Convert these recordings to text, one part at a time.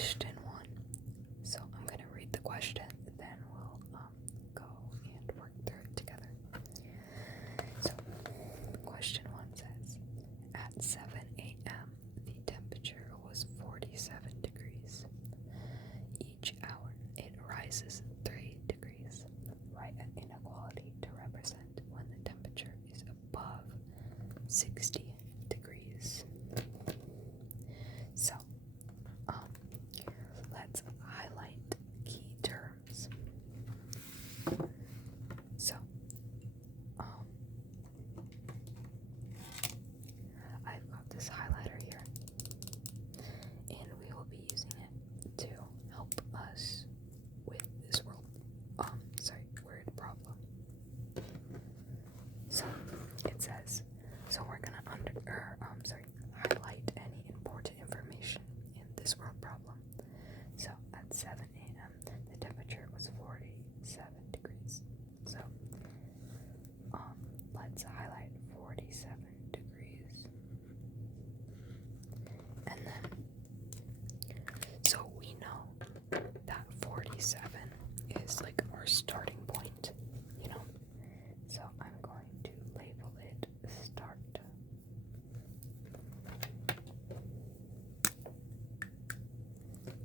question one. So I'm going to read the question, and then we'll go and work through it together. So, question one says, at 7 a.m., the temperature was 47 degrees. Each hour, it rises 3 degrees. Write an inequality to represent when the temperature is above 60 degrees. So, let's highlight key terms. So, I've got this highlighter here, and we will be using it to help us with this word problem. So, it says, so we're gonna highlight any important information in this word problem. So at 7 a.m. the temperature was 47 degrees. So let's highlight 47 degrees. And then, so we know that 47 is like our starting point, you know? So I'm going to label it start.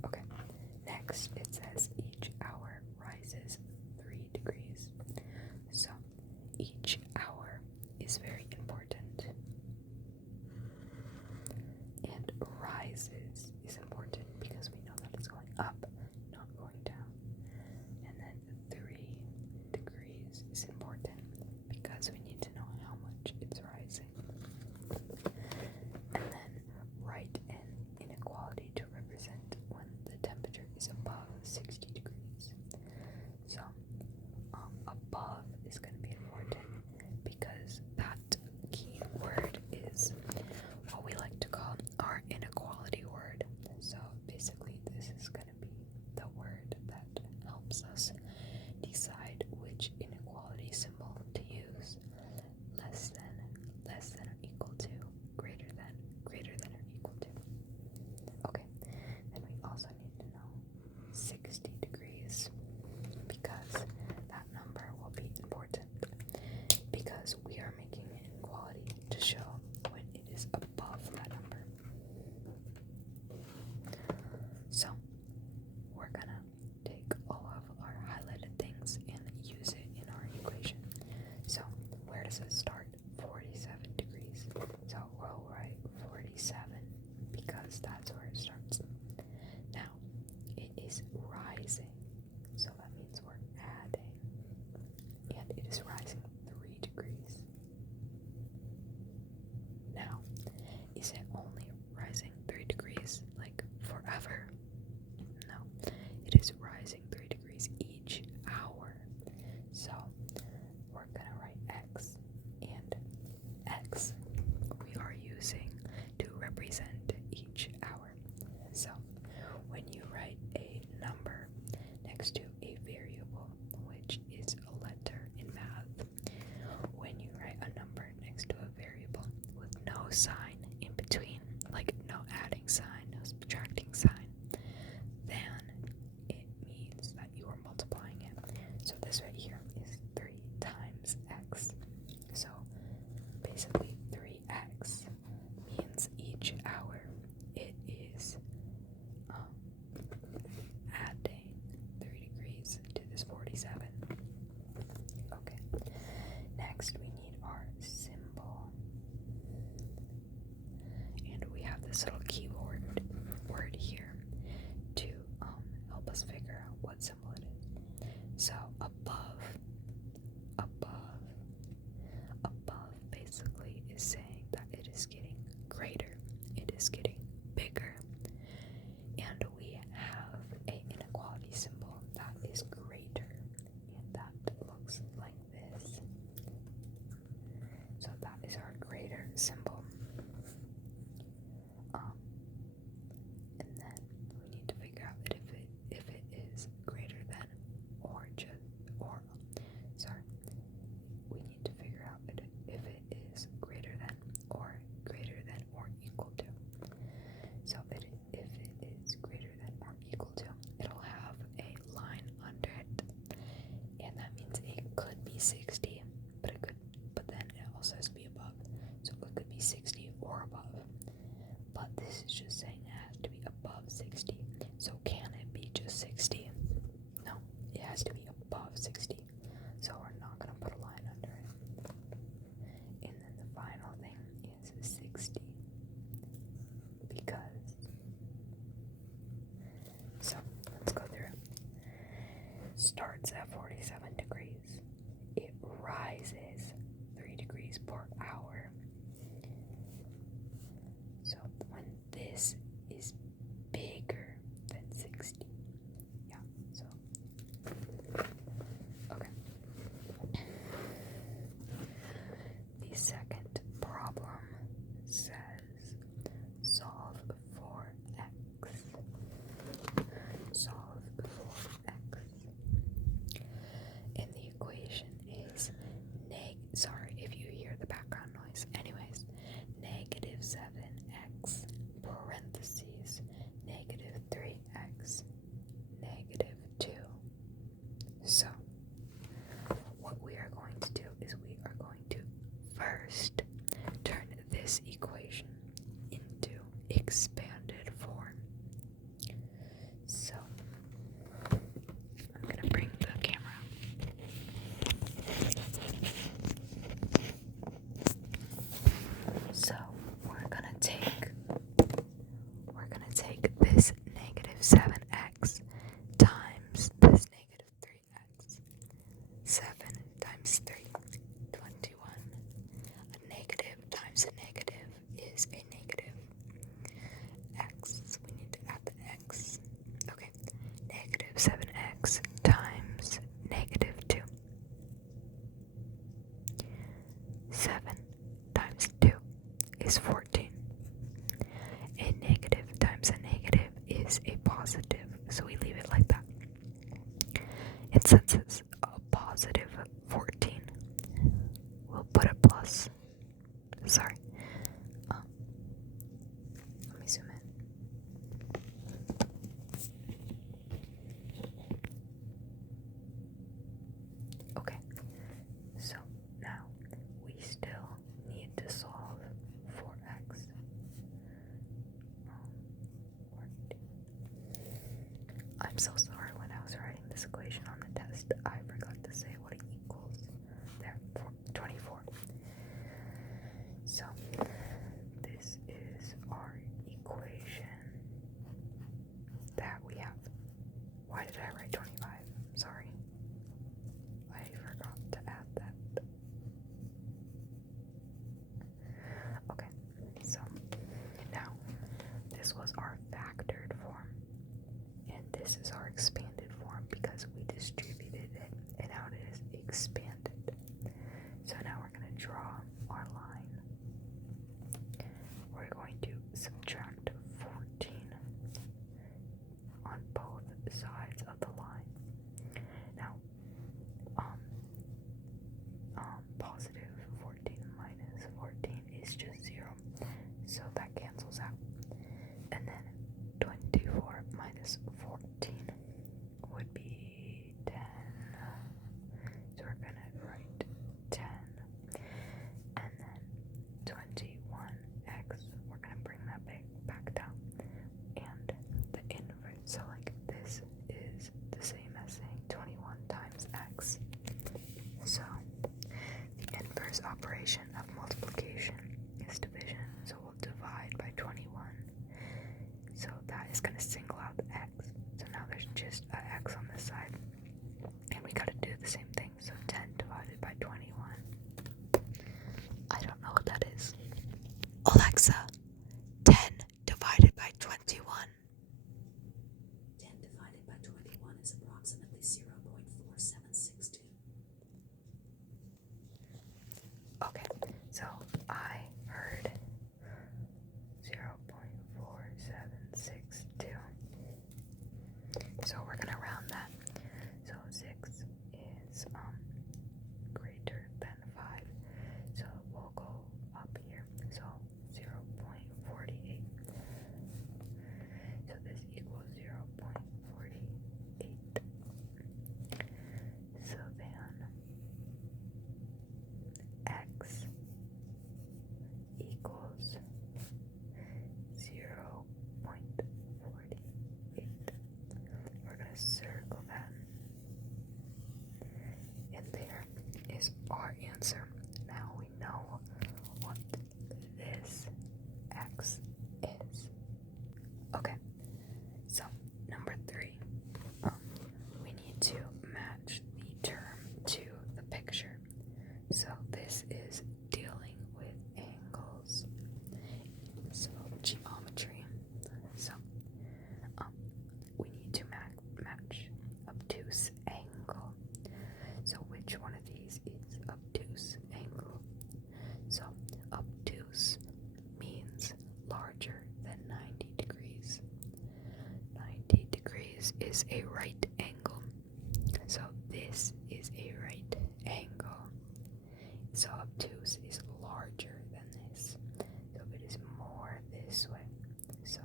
Okay, next it says each hour rises 3 degrees. So each hour is very important. And rises is important because we know that it's going up, not going down. And then 3 sets at 47 degrees. It rises 3 degrees per hour. So when this is bigger than 60. Yeah, so. Okay. The second problem says solve for x. Solve for x. And the equation is sorry if you hear the background noise. Anyways, negative 7x parentheses negative 3x negative 2. So what we are going to do is we are going to first turn this equation into expanded form. So I'm going to bring the camera out. So we're going to take this negative 7x times this negative 3x. 7 times 3, 21. A negative times a negative is a negative. X, so we need to add the x. Okay, negative 7x times negative 2. 7 times 2 is 14. A negative times a negative is a positive, so we leave it like that. And since it's a positive 14, we'll put a plus. Sorry. Let me zoom in. Okay, so now we still need to solve for x. I'm so sorry, when I was writing this equation on the test, I forgot to say what it equals. There, 24. So, this is our equation that we have. Why did I write 25? Sorry. I forgot to add that. Okay, so now this was our factored form, and this is our expanded form because we distributed it, and now it is expanded. So now we're going to draw our line. We're going to subtract 14 on both sides of the line. Now, positive 14 minus 14 is just 0, so that cancels out. And then 24 minus 14 would be 10. So we're going to write 10. And then 21x, we're going to bring that back down. And the inverse, so like this is the same as saying 21 times x. So the inverse operation of multiplication is division. So we'll divide by 21. So that is going to single out the x. So now there's just an x on this side. And we got to do the same thing. So 10 divided by 21. I don't know what that is. Alexa, 10 divided by 21. 10 divided by 21 is approximately 0.4762. Okay, so I heard 0.4762. So we're gonna round that. So 6 is greater than 5. So we'll go up here. So 0.48. So this equals 0.48. So then x equals 0.48. We're going to circle that. And there is our answer. Now we know what this x is. Okay, so number 3. We need to match obtuse is a right angle. So this is a right angle. So obtuse is larger than this. So it is more this way. So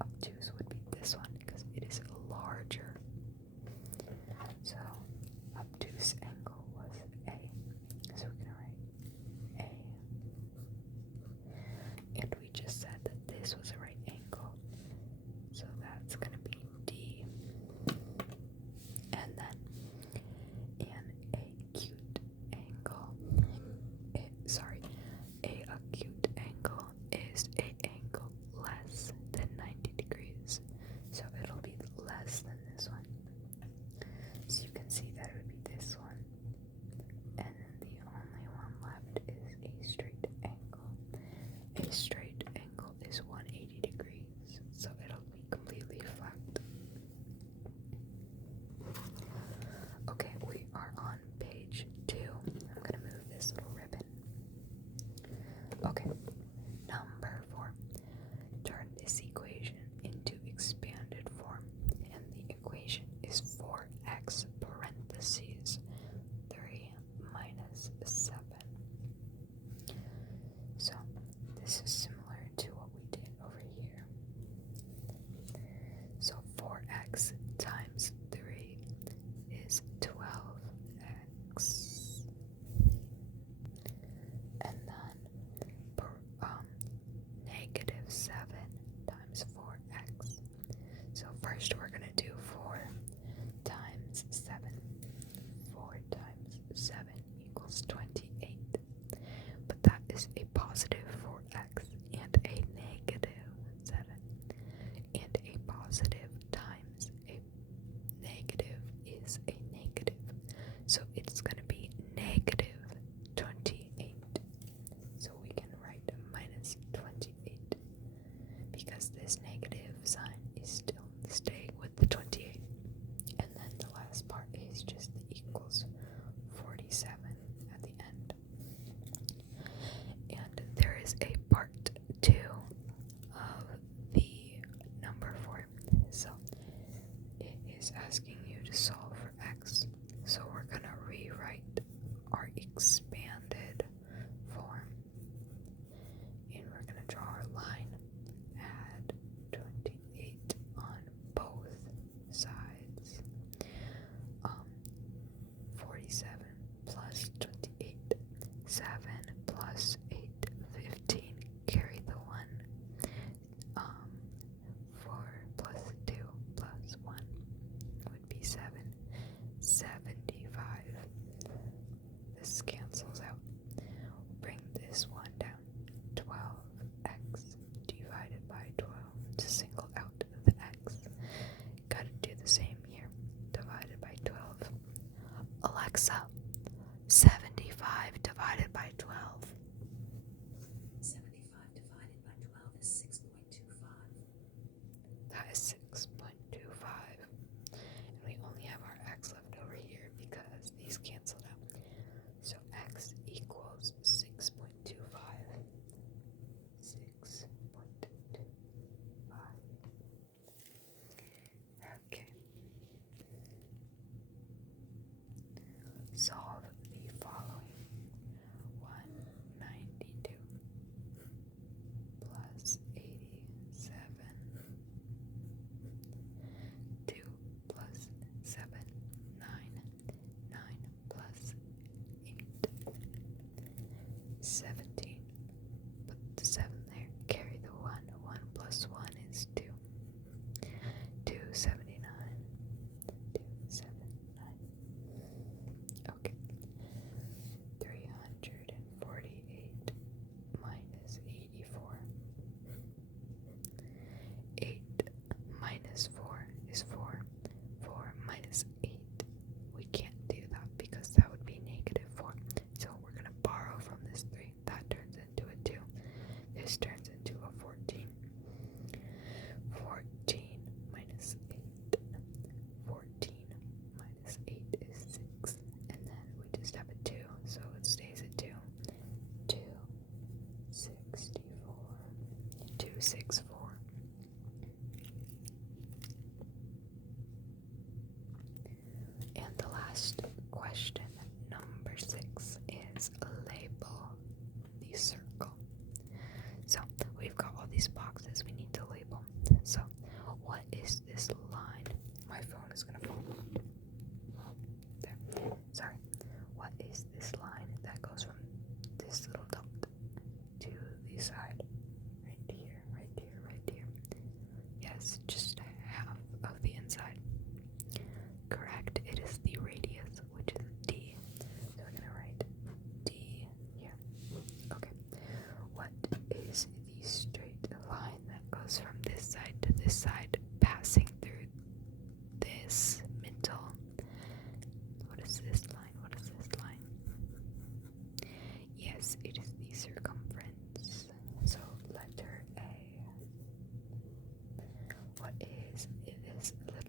obtuse would be this one because it is larger. So obtuse angle was A. So we're gonna write A. And we just said that this was a right angle. So that's gonna be D. And then an acute angle. A acute angle is a angle less than 90 degrees. So it'll be less than this one. So you can see that it would be this one. And then the only one left is a straight angle. A straight angle is 180 degrees. So it'll be completely flat. Okay, we are on page 2. I'm going to move this little ribbon. Okay, number 4. Turn this equation into expanded form, and the equation is 4x parentheses 3 minus 7. So this is similar to what we did over here. So 4x times 3 is 12x. And then negative 7 times 4x. So first we're going to do 4 times 7. 4 times 7 equals 28. But that is a positive 4x and a negative 7. And a positive times a negative is a negative. So it's going to be negative 28. So we can write minus 28 because this negative sign is still staying with the 28. And then the last part is just the equals 47 at the end. And there is a part 2 of the number 4. So it is asking you to solve for x. So we're going to rewrite our expanded form. And we're going to draw our line. Add 28 on both sides. 47 plus 28. 7 plus 8, 15. Carry the 1. 4 plus 2 plus 1 would be 7. 75. This cancels out. Bring this one down. 12x divided by 12 to single out the x. Gotta do the same here. Divided by 12. Alexa, 75 divided by 12. 75 divided by 12 is 6.25. That is 6.25. And we only have our x left over here because these canceled out. So x equals 6.25. 6.25. Okay. Solve the following. 192 plus 87 last question, number 6, is label the circle. So we've got all these boxes we need to label. So what is this line? My phone is gonna fall. There. Sorry. What is this line that goes from this little dot to the side? Right here, right here, right here. Yes, just half of the inside. Correct. It is the radius, which is D. So we're gonna write D here. Okay. What is the straight line that goes from this side to this side, passing through this middle? What is this line? What is this line? Yes, it is the circumference. So letter A. What is it? Is a